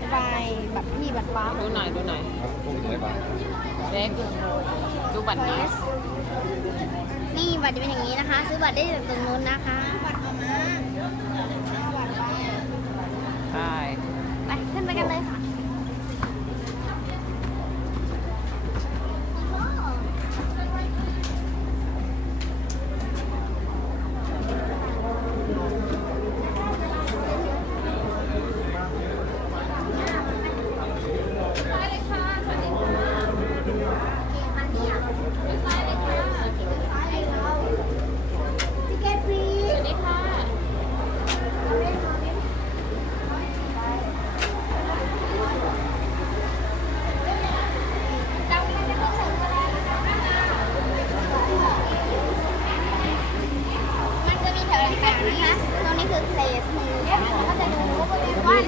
สไวแบบพี่บัตรฟ้า ดูหน่อยพวกนี้อะไรบ้าง เล็กดูบัตร เฟ นี้ สนี่บัตรจะเป็นอย่างนี้นะคะ ซื้อบัตรได้จากตรงนู้นนะคะบัตรมาเอาบัตรไป ใช่ ไปขึ้นไปกันเลยค่ะมันจะมีแถวต่างๆนะคะตรงนี้คือเพลสแล้วก็จะดูว่า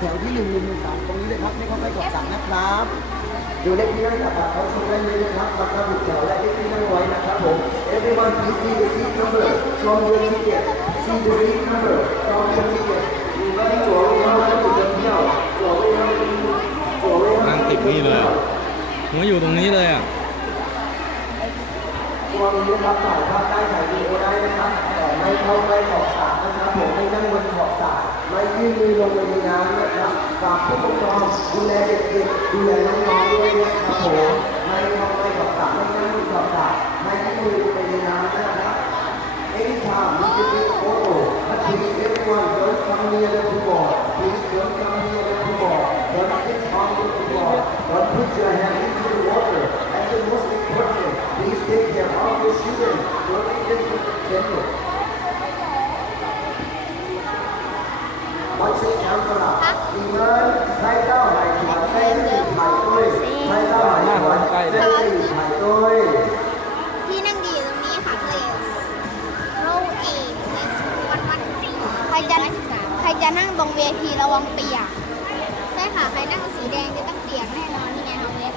แถวที่1 1 1 3ตรงนี้เลยครับไม่เข้าใกล้กดสั่งนะครับดูเลขที่ได้กับบัตรเขาซื้อได้เลยนะครับราคาถูกแถวและเลขที่นั่งไว้นะครับผม Everyone please see the seat number from your ticket see the seat number from your ticket ดูว่าที่ตั๋วไม่เข้าแล้วถูกเดินเที่ยวตั๋วไม่เข้าตั๋วไม่เข้า นั่งติดนี่เลยผมอยู่ตรงนี้เลยอ่ะ ตัวนี้นะครับถ่ายภาพได้ถ่ายวีดีโอได้นะครับแต่ไม่เข้าใกล้ขอบสระนะครับผมไม่นั่งบนขอบสระไม่ยื่นมือลงไปในน้ำนะครับฝากผู้ปกครองดูแลเด็กๆดูแลน้องๆด้วยนะครับผมไม่เข้าใกล้ขอบสระไม่นั่งบนขอบสระไม่ยื่นมือลงไปในน้ำนะครับ Anytime you can take photo but please everyone don't come near the football please don't come near the football don't sit on the football don't put your hand into the water and the most important please take care of your children don't let them get offended วัดเช็คแอลกอฮอล์ดีมากใช้เต้าไหลถอนใช้สีไผ่ด้วยใช้เต้าไหลถอนใช้สีไผ่ด้วย ที่นั่งดีอยู่ตรงนี้ค่ะเพลสโรเอเพลสวันใครจะนั่งตรง VIP ระวังเปียกใช่ค่ะใครนั่งสีแดงจะต้องเปียกแน่นอนนี่ไงน้องเล็ก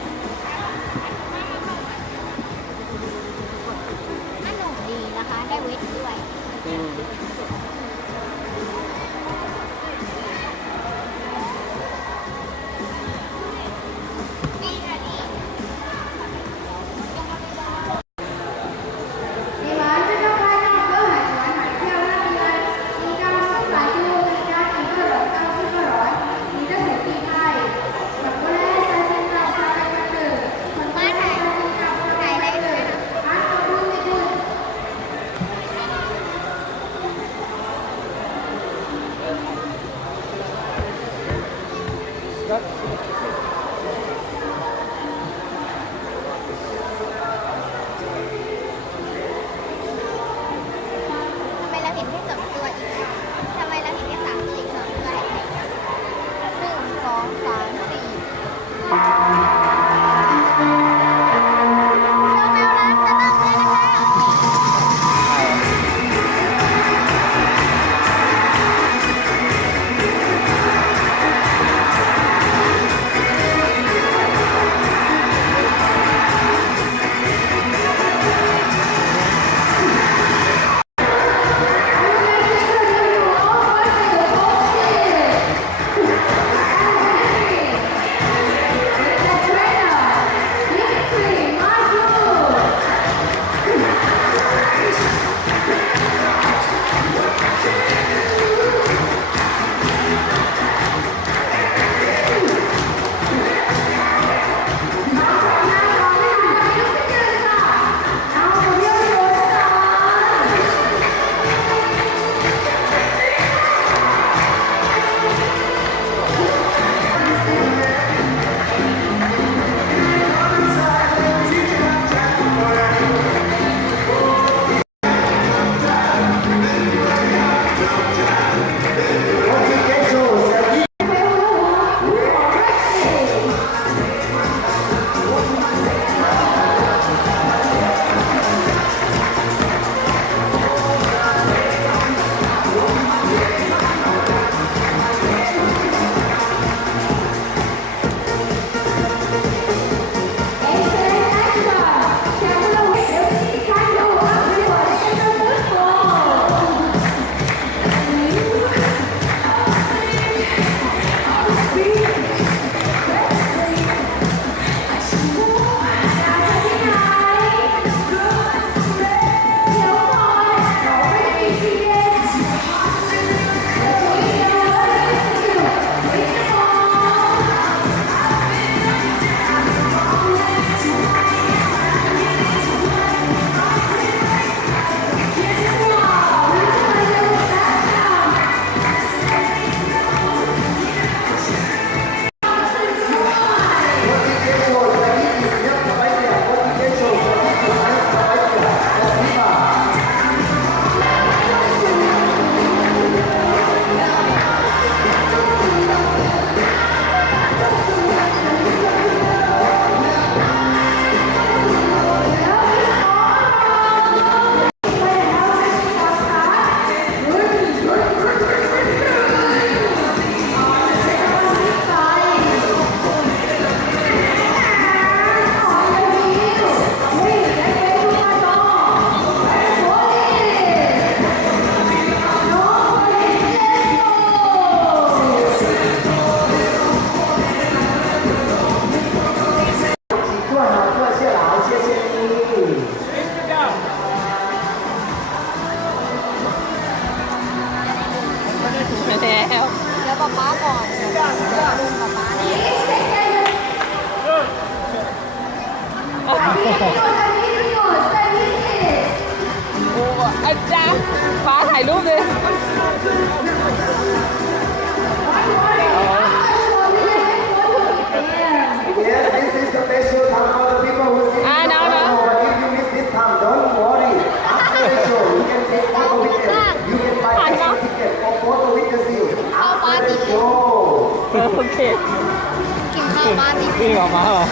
น่าหนุกดีนะคะได้เวทด้วย 你们这个拍照都很喜欢买漂亮的，一张400度，加1个人到4个人，你的手机拍，我过来3天到3个月，我过来3天到4个月，还好不会对。ทำไมเราเห็นแค่สองตัวอีกทำไมเราเห็นแค่3ตัวอีก2ตัวไหน1 2 3 4ชมแล้วนะจะต้องเลยนะคะ ายรูปเลย Yes, this is the special time for the people who see Ah, no, no. But if you miss this time, don't worry. After the show, you can take photo with them. You can buy extra ticket for photo with the seal. After the show. โอเค กินข้าวบ้านดิ วิ่งออกมาเหรอ